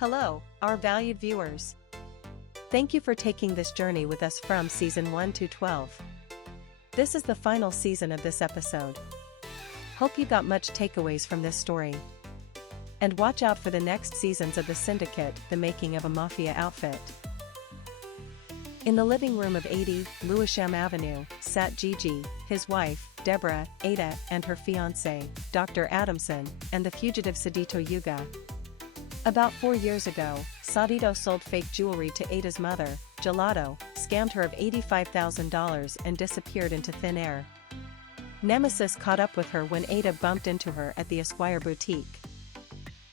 Hello, our valued viewers. Thank you for taking this journey with us from Season 1 to 12. This is the final season of this episode. Hope you got much takeaways from this story. And watch out for the next seasons of The Syndicate, the making of a mafia outfit. In the living room of 80, Lewisham Avenue, sat Gigi, his wife, Debra, Ada, and her fiancé, Dr. Adamson, and the fugitive Sodito Ugah. About 4 years ago, Sodito sold fake jewelry to Ada's mother, Jolato, scammed her of $85,000 and disappeared into thin air. Nemesis caught up with her when Ada bumped into her at the Esquire boutique.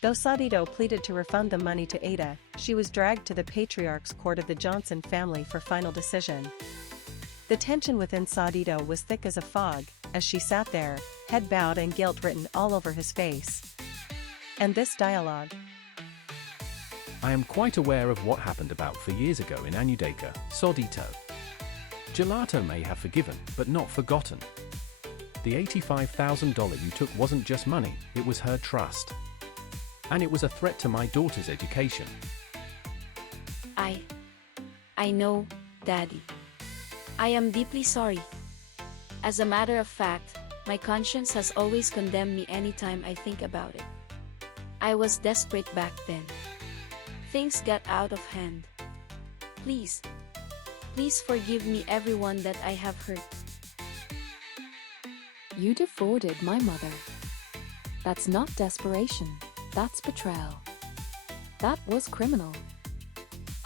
Though Sodito pleaded to refund the money to Ada, she was dragged to the patriarch's court of the Johnson family for final decision. The tension within Sodito was thick as a fog, as she sat there, head bowed and guilt written all over his face. And this dialogue. I am quite aware of what happened about 4 years ago in Anudeka, Sodito. Jolato may have forgiven, but not forgotten. The $85,000 you took wasn't just money, it was her trust. And it was a threat to my daughter's education. I know, Daddy. I am deeply sorry. As a matter of fact, my conscience has always condemned me anytime I think about it. I was desperate back then. Things got out of hand. Please forgive me, everyone that I have hurt. You defrauded my mother. That's not desperation, that's betrayal. That was criminal.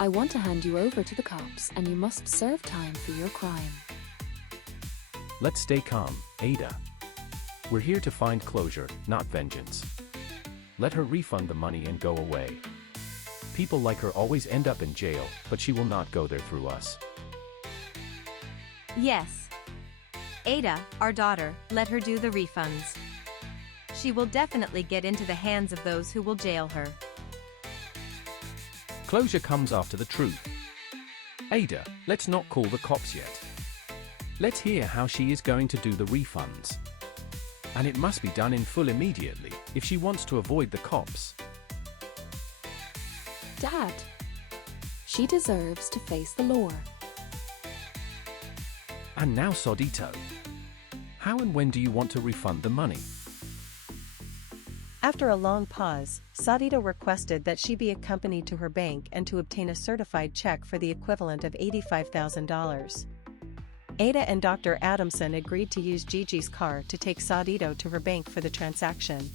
I want to hand you over to the cops and you must serve time for your crime. Let's stay calm, Ada. We're here to find closure, not vengeance. Let her refund the money and go away. People like her always end up in jail, but she will not go there through us. Yes. Ada, our daughter, let her do the refunds. She will definitely get into the hands of those who will jail her. Closure comes after the truth. Ada, let's not call the cops yet. Let's hear how she is going to do the refunds. And it must be done in full immediately, if she wants to avoid the cops. Dad, she deserves to face the law. And now Sodito. How and when do you want to refund the money? After a long pause, Sodito requested that she be accompanied to her bank and to obtain a certified check for the equivalent of $85,000. Ada and Dr. Adamson agreed to use Gigi's car to take Sodito to her bank for the transaction.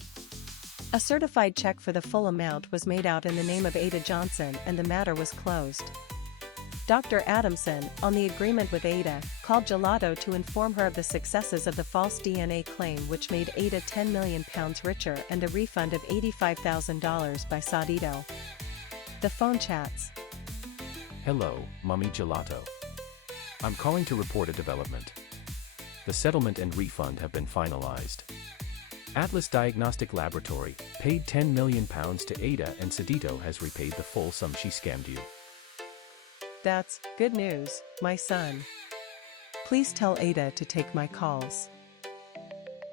A certified check for the full amount was made out in the name of Ada Johnson and the matter was closed. Dr. Adamson, on the agreement with Ada, called Jolato to inform her of the successes of the false DNA claim which made Ada £10 million richer and the refund of $85,000 by Sodito. The phone chats. Hello, Mummy Jolato. I'm calling to report a development. The settlement and refund have been finalized. Atlas Diagnostic Laboratory paid £10 million to Ada and Sodito has repaid the full sum she scammed you. That's good news, my son. Please tell Ada to take my calls.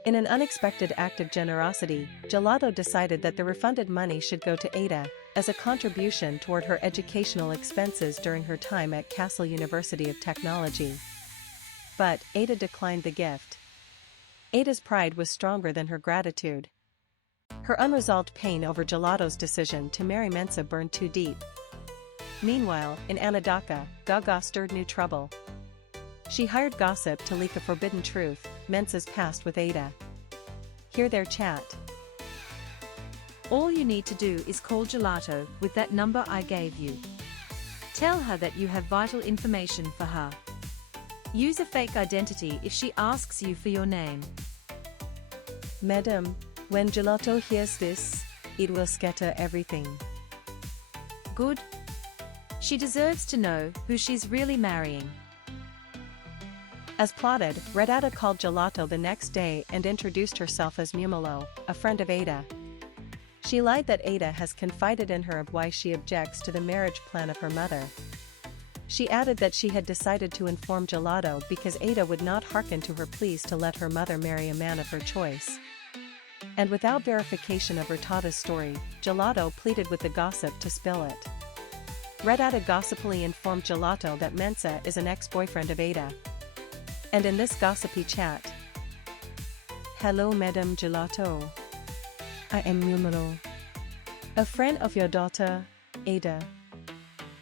In an unexpected act of generosity, Jolato decided that the refunded money should go to Ada as a contribution toward her educational expenses during her time at Castle University of Technology. But Ada declined the gift. Ada's pride was stronger than her gratitude. Her unresolved pain over Jolato's decision to marry Mensah burned too deep. Meanwhile, in Anudeka, Gaga stirred new trouble. She hired gossip to leak a forbidden truth, Mensah's past with Ada. Hear their chat. All you need to do is call Jolato with that number I gave you. Tell her that you have vital information for her. Use a fake identity if she asks you for your name. Madam, when Jolato hears this, it will scatter everything. Good. She deserves to know who she's really marrying. As plotted, Ada called Jolato the next day and introduced herself as Mumolo, a friend of Ada. She lied that Ada has confided in her of why she objects to the marriage plan of her mother. She added that she had decided to inform Jolato because Ada would not hearken to her pleas to let her mother marry a man of her choice. And without verification of Rutata's story, Jolato pleaded with the gossip to spill it. Ada gossipily informed Jolato that Mensah is an ex-boyfriend of Ada. And in this gossipy chat, "Hello Madam Jolato. I am Numero, a friend of your daughter, Ada.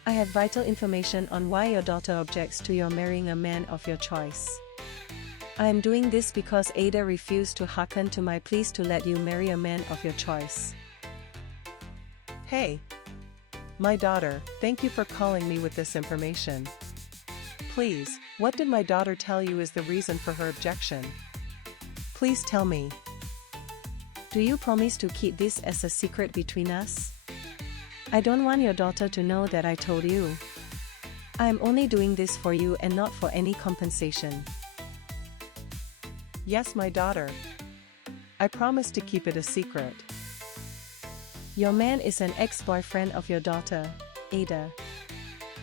I have vital information on why your daughter objects to your marrying a man of your choice. I am doing this because Ada refused to hearken to my pleas to let you marry a man of your choice." Hey, my daughter, thank you for calling me with this information. Please, what did my daughter tell you is the reason for her objection? Please tell me. Do you promise to keep this as a secret between us? I don't want your daughter to know that I told you. I am only doing this for you and not for any compensation. Yes, my daughter. I promise to keep it a secret. Your man is an ex-boyfriend of your daughter, Ada.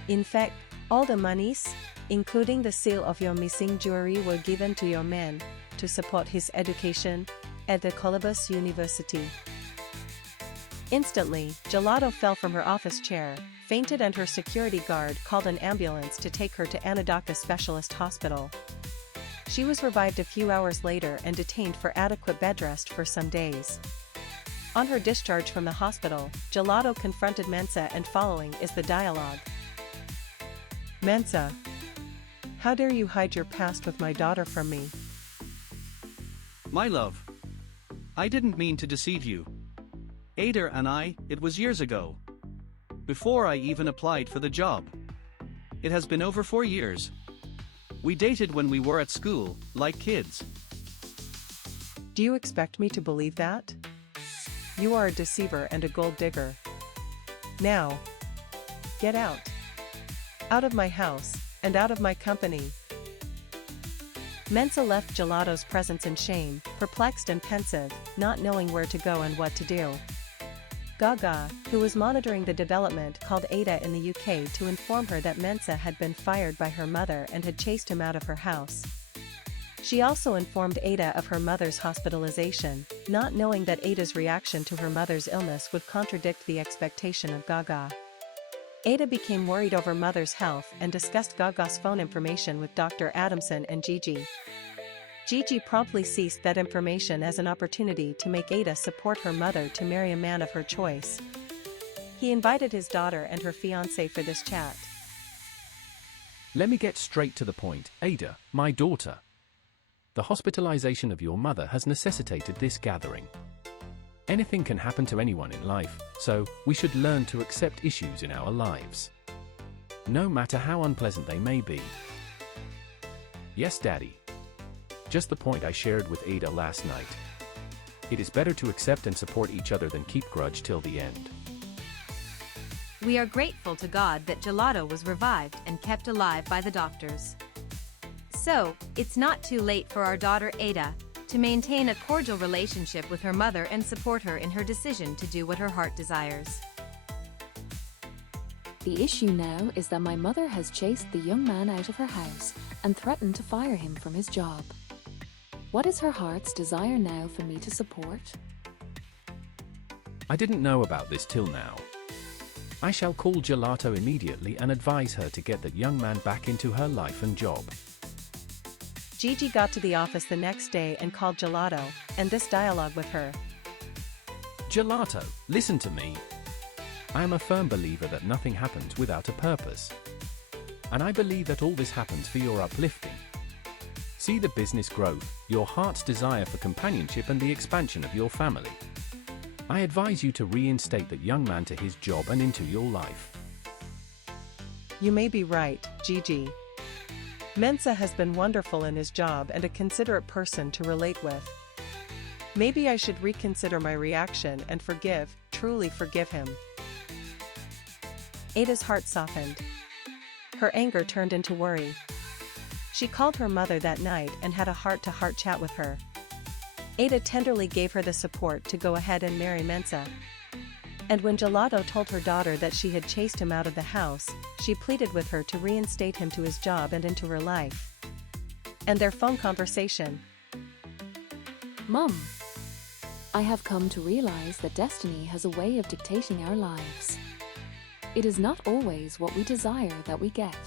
In fact, all the monies, including the sale of your missing jewelry, were given to your man to support his education at the Columbus University. Instantly, Jolato fell from her office chair, fainted, and her security guard called an ambulance to take her to Anadaka Specialist Hospital. She was revived a few hours later and detained for adequate bed rest for some days. On her discharge from the hospital, Jolato confronted Mensah, and following is the dialogue. "Mensah, how dare you hide your past with my daughter from me?" My love, I didn't mean to deceive you. Ada and I, it was years ago. Before I even applied for the job. It has been over 4 years. We dated when we were at school, like kids. Do you expect me to believe that? You are a deceiver and a gold digger. Now, get out. Out of my house, and out of my company. Mensah left Jolato's presence in shame, perplexed and pensive, not knowing where to go and what to do. Gaga, who was monitoring the development, called Ada in the UK to inform her that Mensah had been fired by her mother and had chased him out of her house. She also informed Ada of her mother's hospitalization, not knowing that Ada's reaction to her mother's illness would contradict the expectation of Gaga. Ada became worried over mother's health and discussed Gaga's phone information with Dr. Adamson and Gigi. Gigi promptly seized that information as an opportunity to make Ada support her mother to marry a man of her choice. He invited his daughter and her fiancé for this chat. Let me get straight to the point, Ada, my daughter. The hospitalization of your mother has necessitated this gathering. Anything can happen to anyone in life, so we should learn to accept issues in our lives, no matter how unpleasant they may be. Yes, Daddy. Just the point I shared with Ada last night. It is better to accept and support each other than keep grudge till the end. We are grateful to God that Jolato was revived and kept alive by the doctors. So, it's not too late for our daughter Ada to maintain a cordial relationship with her mother and support her in her decision to do what her heart desires. The issue now is that my mother has chased the young man out of her house and threatened to fire him from his job. What is her heart's desire now for me to support? I didn't know about this till now. I shall call Jolato immediately and advise her to get that young man back into her life and job. Gigi got to the office the next day and called Jolato, and this dialogue with her. Jolato, listen to me. I am a firm believer that nothing happens without a purpose. And I believe that all this happens for your uplifting. See the business growth, your heart's desire for companionship and the expansion of your family. I advise you to reinstate that young man to his job and into your life. You may be right, Gigi. Mensah has been wonderful in his job and a considerate person to relate with. Maybe I should reconsider my reaction and truly forgive him. Ada's heart softened. Her anger turned into worry. She called her mother that night and had a heart-to-heart chat with her. Ada tenderly gave her the support to go ahead and marry Mensah. And when Jolato told her daughter that she had chased him out of the house, she pleaded with her to reinstate him to his job and into her life. And their phone conversation. Mum, I have come to realize that destiny has a way of dictating our lives. It is not always what we desire that we get.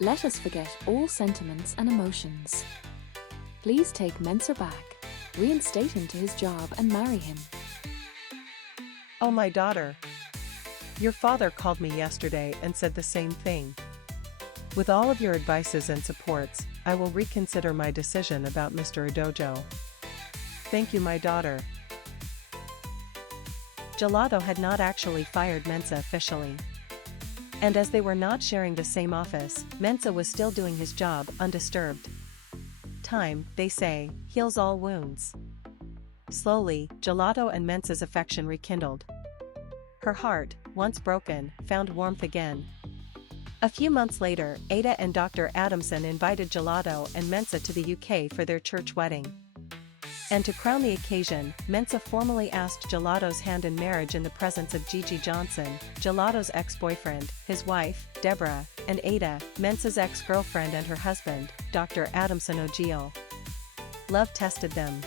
Let us forget all sentiments and emotions. Please take Mensah back, reinstate him to his job and marry him. Oh, my daughter. Your father called me yesterday and said the same thing. With all of your advices and supports, I will reconsider my decision about Mr. Udojo. Thank you, my daughter. Jolato had not actually fired Mensah officially. And as they were not sharing the same office, Mensah was still doing his job undisturbed. Time, they say, heals all wounds. Slowly, Jolato and Mensah's affection rekindled. Her heart, once broken, found warmth again. A few months later, Ada and Dr. Adamson invited Jolato and Mensah to the UK for their church wedding. And to crown the occasion, Mensah formally asked Jolato's hand in marriage in the presence of Gigi Johnson, Jolato's ex-boyfriend, his wife, Debra, and Ada, Mensah's ex-girlfriend, and her husband, Dr. Adamson Ugah. Love tested them.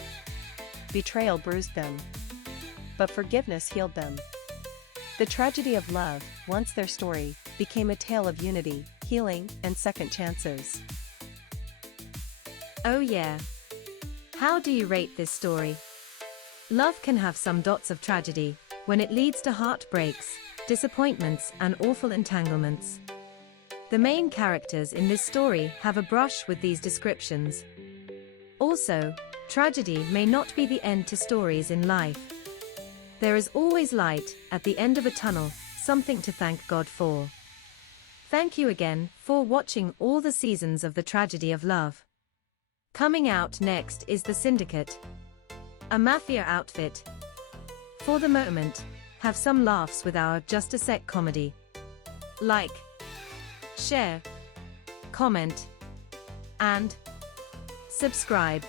Betrayal bruised them. But forgiveness healed them. The tragedy of love, once their story, became a tale of unity, healing, and second chances. Oh yeah. How do you rate this story? Love can have some dots of tragedy, when it leads to heartbreaks, disappointments, and awful entanglements. The main characters in this story have a brush with these descriptions. Also, tragedy may not be the end to stories in life. There is always light at the end of a tunnel, something to thank God for. Thank you again for watching all the seasons of The Tragedy of Love. Coming out next is The Syndicate, a mafia outfit. For the moment, have some laughs with our Just a Sec comedy. Like, share, comment, and subscribe.